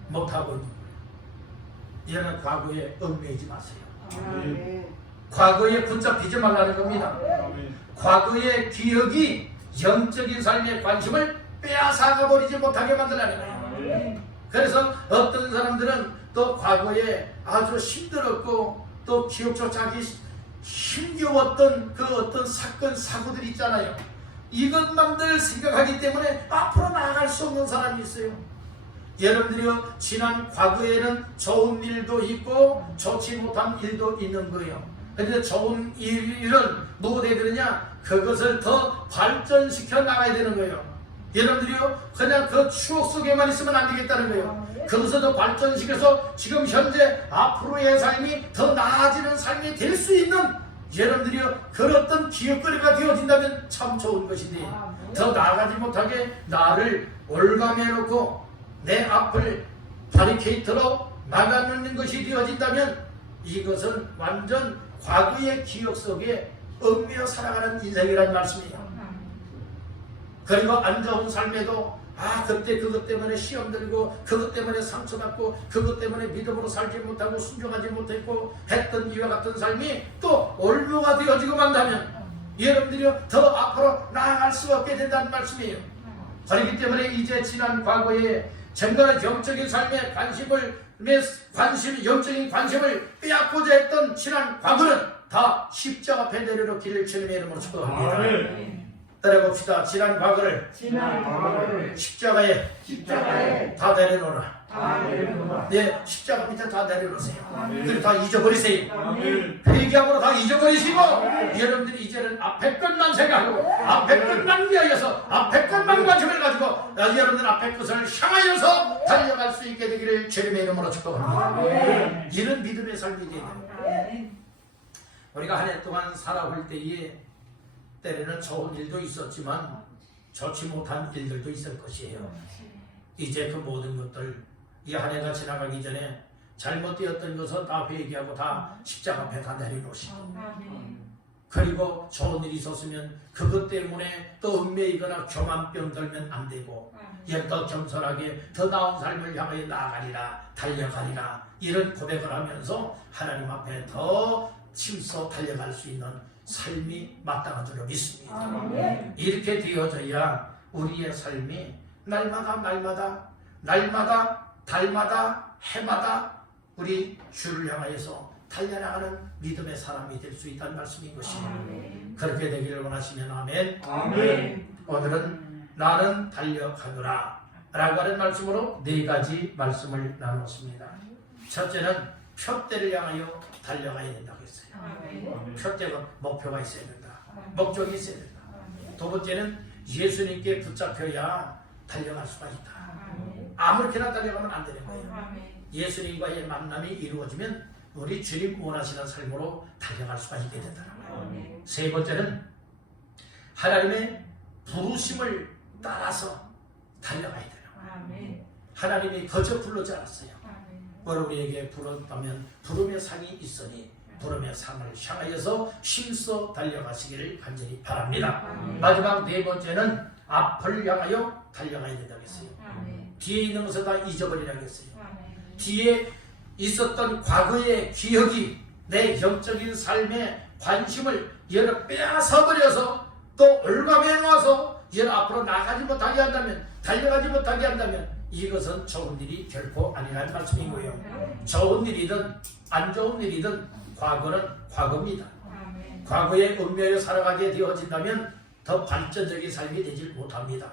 못하고 있는 거예요. 여러분 과거에 얽매이지 마세요. 과거에 붙잡히지 말라는 겁니다. 과거의 기억이 영적인 삶의 관심을 빼앗아가 버리지 못하게 만들라는 거예요. 그래서 어떤 사람들은 또 과거에 아주 힘들었고 또 기억조차 하기 힘겨웠던 그 어떤 사건 사고들이 있잖아요. 이것만들 생각하기 때문에 앞으로 나아갈 수 없는 사람이 있어요. 여러분들이요 지난 과거에는 좋은 일도 있고 좋지 못한 일도 있는 거예요. 그런데 좋은 일은 뭐가 돼야 되느냐? 그것을 더 발전시켜 나가야 되는 거예요. 여러분들이요 그냥 그 추억 속에만 있으면 안 되겠다는 거예요. 그것을 더 발전시켜서 지금 현재 앞으로의 삶이 더 나아지는 삶이 될 수 있는 여러분들이요 그런 어떤 기억거리가 되어진다면 참 좋은 것인데 더 나아가지 못하게 나를 올가매놓고 내 앞을 바리케이트로 막아놓는 것이 되어진다면 이것은 완전 과거의 기억 속에 얽매여 살아가는 인생이라는 말씀이에요. 그리고 안 좋은 삶에도 그때 그것 때문에 시험 들고 그것 때문에 상처받고 그것 때문에 믿음으로 살지 못하고 순종하지 못했고 했던 이와 같은 삶이 또 올무가 되어지고 만다면 여러분들이 더 앞으로 나아갈 수 없게 된다는 말씀이에요. 그렇기 때문에 이제 지난 과거에 정말 영적인 삶에 영적인 관심을 빼앗고자 했던 지난 과거는 다 십자가 앞에 내려놓기를 주님의 이름으로 축복합니다. 아멘. 따라봅시다. 지난 과거를 십자가에 다 내려놓으라. 네, 십자가 밑에 다 내려놓으세요. 그리고 다 잊어버리세요. 회개함으로 다 잊어버리시고 여러분들이 이제는 앞에 것만 생각하고 앞에 것만 위하여서 앞에 것만 관심을 가지고 여러분들 앞에 것을 향하여서 달려갈 수 있게 되기를 주님의 이름으로 축복합니다. 이런 믿음의 삶이 되는 우리가 한 해 동안 살아올 때에 때로는 좋은 일도 있었지만 좋지 못한 일들도 있을 것이에요. 이제 그 모든 것들 이 한 해가 지나가기 전에 잘못되었던 것은 다 회개하고 다 십자가 앞에 다 내려놓으시고 그리고 좋은 일이 있었으면 그것 때문에 또 얽매이거나 교만병 들면 안 되고 더 겸손하게 더 나은 삶을 향하여 나아가리라 달려가리라 이런 고백을 하면서 하나님 앞에 더 힘써 달려갈 수 있는 삶이 마땅한 줄로 믿습니다. 이렇게 되어져야 우리의 삶이 날마다 달마다 해마다 우리 주를 향하여서 달려나가는 믿음의 사람이 될 수 있다는 말씀인 것이에요. 그렇게 되기를 원하시면 아멘. 오늘은 나는 달려가노라 라고 하는 말씀으로 네 가지 말씀을 나눴습니다. 첫째는 표대를 향하여 달려가야 된다고 했어요. 표대가 목표가 있어야 된다. 목적이 있어야 된다. 두 번째는 예수님께 붙잡혀야 달려갈 수가 있다. 아무렇게나 달려가면 안 되는 거예요. 예수님과의 만남이 이루어지면 우리 주님 원하시는 삶으로 달려갈 수가 있게 된다는 거예요. 세 번째는 하나님의 부르심을 따라서 달려가야 돼요. 하나님이 거저 부르지 않았어요. 우리에게 부른다면 부름의 상이 있으니 부름의 상을 향하여서 힘써 달려가시기를 간절히 바랍니다. 마지막 네 번째는 앞을 향하여 달려가야 된다고 했어요. 뒤에 있는 것을 다 잊어버리라고 했어요. 뒤에 있었던 과거의 기억이 내 영적인 삶의 관심을 빼앗아버려서 또 올가매에 와서 앞으로 나가지 못하게 한다면 달려가지 못하게 한다면 이것은 좋은 일이 결코 아니라는 말씀인 거예요. 좋은 일이든 안 좋은 일이든 과거는 과거입니다. 과거에 얽매여 살아가게 되어진다면 더 발전적인 삶이 되질 못합니다.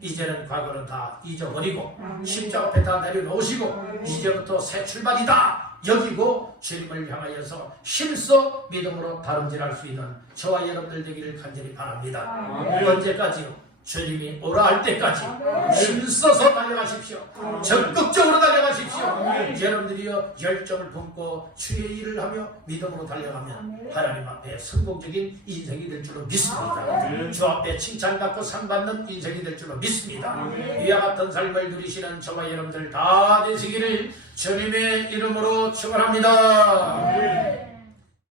이제는 과거는 다 잊어버리고 십자가 앞에 다 내려놓으시고 이제부터 새 출발이다 여기고 주님을 향하여서 힘써 믿음으로 다름질할 수 있는 저와 여러분들 되기를 간절히 바랍니다. 언제까지요? 주님이 오라 할 때까지 힘써서 달려가십시오. 적극적으로 달려가십시오. 여러분들이요 열정을 품고 주의 일을 하며 믿음으로 달려가면 하나님 앞에 성공적인 인생이 될 줄로 믿습니다. 주 앞에 칭찬받고 상받는 인생이 될 줄로 믿습니다. 이와 같은 삶을 누리시는 저와 여러분들 다 되시기를 주님의 이름으로 축원합니다.